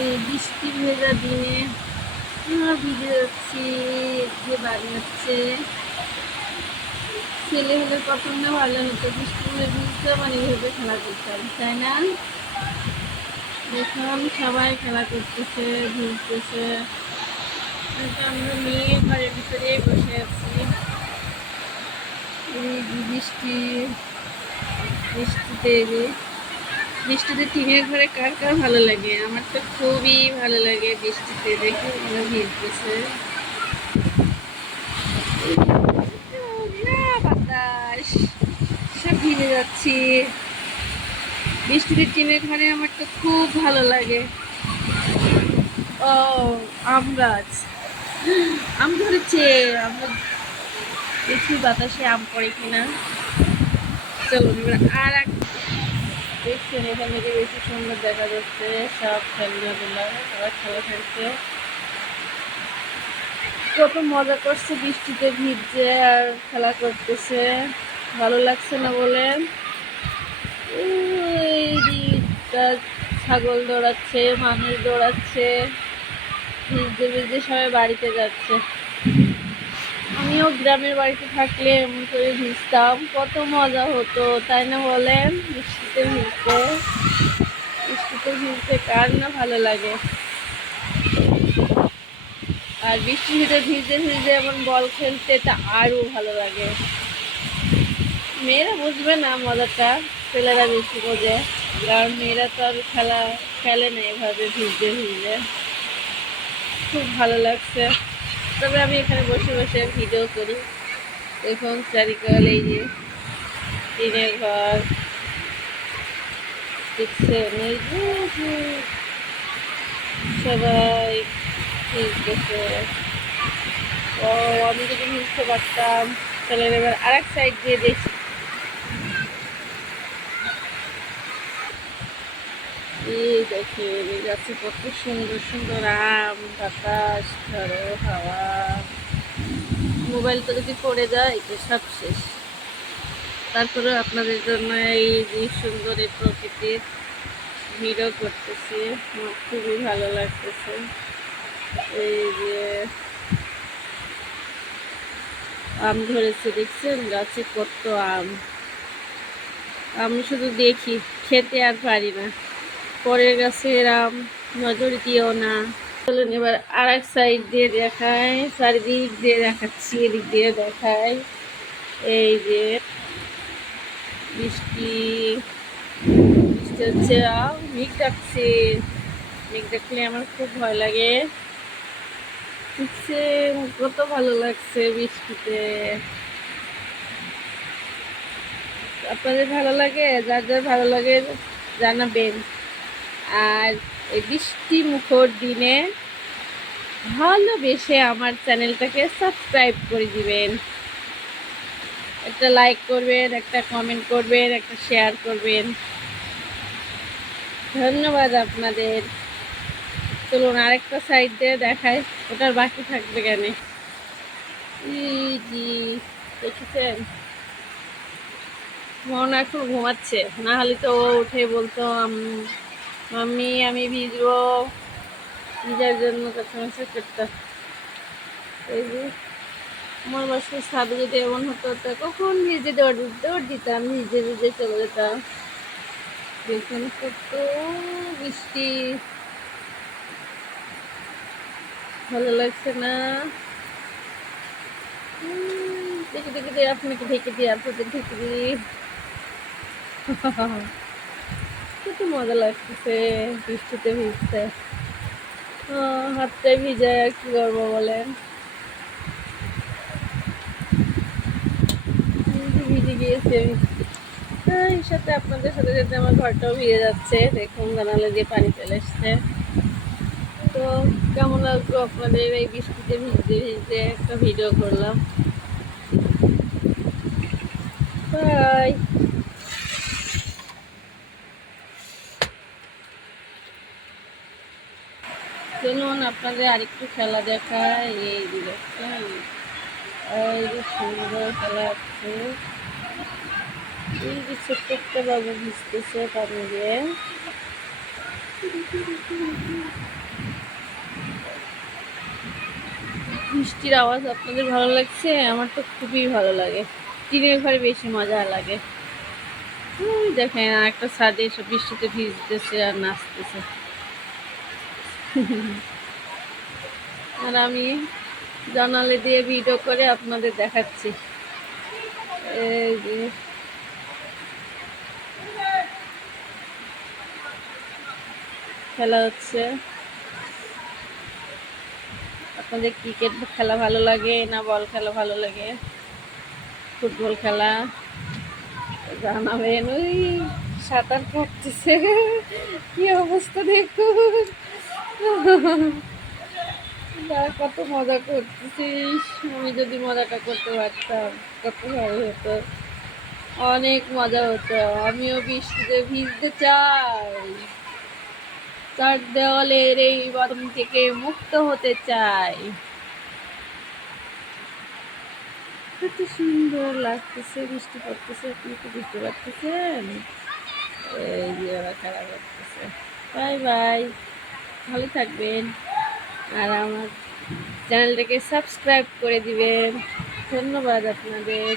এই বৃষ্টি ভেজা দিনে ভিজে যাচ্ছি, যে বাড়ি হচ্ছে। ছেলে হলে না ভালো হতো। বৃষ্টি হলে ভিজতে মানে ভেবে খেলা করতাম, তাই না? দেখুন সবাই খেলা করতেছে কিন্তু আমরা মেয়ে ঘরের ভিতরে বসে আছি। বৃষ্টি, বৃষ্টিতে বৃষ্টিতে টিনের ঘরে কার কার ভালো লাগে? আমার তো খুবই ভালো লাগে বৃষ্টিতে। দেখে ওরা ভিজতেছে বাতাস। সব ভিজে যাচ্ছি। বৃষ্টিতে টিনের ঘরে আমার তো খুব ভালো লাগে। ও, আম গাছ। আম ধরেছে। আমরা দেখি বাতাসে আম পড়ে কিনা। চলো এবার আর এক দেখছেন এখান থেকে বেশি সুন্দর দেখা যাচ্ছে, সব ওরা খেলা খেলছে। কত মজা করছে বৃষ্টিতে ভিজছে আর খেলা করতেছে। ভালো লাগছে না বলে? ছাগল দৌড়াচ্ছে, মানুষ দৌড়াচ্ছে, ভিজতে ভিজতে সবাই বাড়িতে যাচ্ছে। আমিও গ্রামের বাড়িতে থাকলে এমন করে ভিজতাম। কত মজা হতো, তাই না বলেন? বৃষ্টিতে ভিজতে। বৃষ্টিতে ভিজতে কার না ভালো লাগে। আর বৃষ্টির ভিতরে ভিজতে ভিজতে এমন বল খেলতে তা আরও ভালো লাগে। মেয়েরা বুঝবে না মজাটা, ছেলেরা বেশি বোঝে। কারণ মেয়েরা তো আর খেলা, খেলে না এভাবে ভিজতে ভিজতে খুব ভালো লাগছে। তবে আমি এখানে বসে বসে ভিডিও করি। দেখুন, চারিকাল এই যে, টিনের ঘর। সবাই ভিজতেছে ও, আমি যদি বুঝতে পারতাম তাহলে এবার আর এক সাইড দিয়ে কত সুন্দর সুন্দর আম, বাতাস ধরো হাওয়া। মোবাইল তো যদি পড়ে যায়, তো সব শেষ। তারপরে আপনাদের জন্য এই যে সুন্দর এই প্রকৃতির ভিডিও করতেছি, আমার খুবই ভালো লাগতেছে। এই যে আম ধরেছে, দেখছেন? গাছে কত আম। আমি শুধু দেখি, খেতে আর পারি না। পরের গাছের আম নজর দিও না। চলুন এবার আর এক সাইড দিয়ে দেখায় চারিদিক দিয়ে দেখাচ্ছি, এদিক দিয়ে দেখায় এই যে বৃষ্টি বৃষ্টি হচ্ছে মেঘ ডাকছে। মেঘ ডাকলে আমার খুব ভয় লাগে। হচ্ছে কত ভালো লাগছে বৃষ্টিতে আপনাদের ভালো লাগে? যার যার ভালো লাগে জানাবেন। আর এই বৃষ্টি মুখর দিনে ভালোবেসে আমার চ্যানেলটাকে সাবস্ক্রাইব করে দিবেন। একটা লাইক করবেন, একটা কমেন্ট করবেন, একটা শেয়ার করবেন। ধন্যবাদ আপনাদের। চলুন আরেকটা সাইড দিয়ে দেখায় ওটার বাকি থাকবে কেন? জি, দেখেছেন? মন এখন ঘুমাচ্ছে, না হলে তো ও উঠে বলতো মাম্মি আমি ভিজবো। ভিজার জন্য কাছাকাছি করতাম এই যে, আমার বাসার ছাদে যদি এমন হতো, তা কখন ভিজে দৌড় দৌড় দিতাম, ভিজে ভিজে চলে যেতাম। দেখুন কত বৃষ্টি ভালো লাগছে না। দেখে দেখে, আপনাকে ঢেকে দিই, আপনাদের ঢেকে দিই। কত মজা লাগতেছে, বৃষ্টিতে ভিজতে। হাতটাই ভিজায় কি করব বলেন? ভিজে গিয়েছে আমি। এর সাথে আপনাদের সাথে সাথে আমার ঘরটাও ভিজে যাচ্ছে। দেখুন জানালে দিয়ে পানি চলে এসছে। তো কেমন লাগল আপনাদের এই বৃষ্টিতে ভিজতে ভিজতে একটা ভিডিও করলাম? বাই চলুন আপনাদের আরেকটু খেলা দেখায়। এই দেখছেন? সুন্দর খেলা হচ্ছে। এই যে ছোট্ট একটা বাবু ভিজতেছে পানি দিয়ে বৃষ্টির আওয়াজ আপনাদের ভালো লাগছে? আমার তো খুবই ভালো লাগে। টিনের ঘরে বেশি মজা লাগে। দেখেন একটা ছাদে এসে বৃষ্টিতে ভিজতেছে আর নাচতেছে। আর আমি জানালে দিয়ে ভিডিও করে আপনাদের দেখাচ্ছি। এই খেলা হচ্ছে। আপনাদের ক্রিকেট খেলা ভালো লাগে, না বল খেলা ভালো লাগে? ফুটবল খেলা। জানাবেন, ওই সাঁতার কাটতেছে। কি অবস্থা দেখুন। যা কত মজা করতেছিস আমি যদি মজাটা করতে পারতাম, কত ভালো হতো। অনেক মজা হতো। আমিও বৃষ্টিতে ভিজতে চাই। চার দেওয়ালের এই বাদন থেকে মুক্ত হতে চাই। কত সুন্দর লাগতেছে, বৃষ্টি পড়তেছে আপনি কি বুঝতে পারতেছেন এই যে ওরা খেলা করতেছে। Bye bye. ভালো থাকবেন। আর আমার চ্যানেলটাকে সাবস্ক্রাইব করে দিবেন। ধন্যবাদ আপনাদের।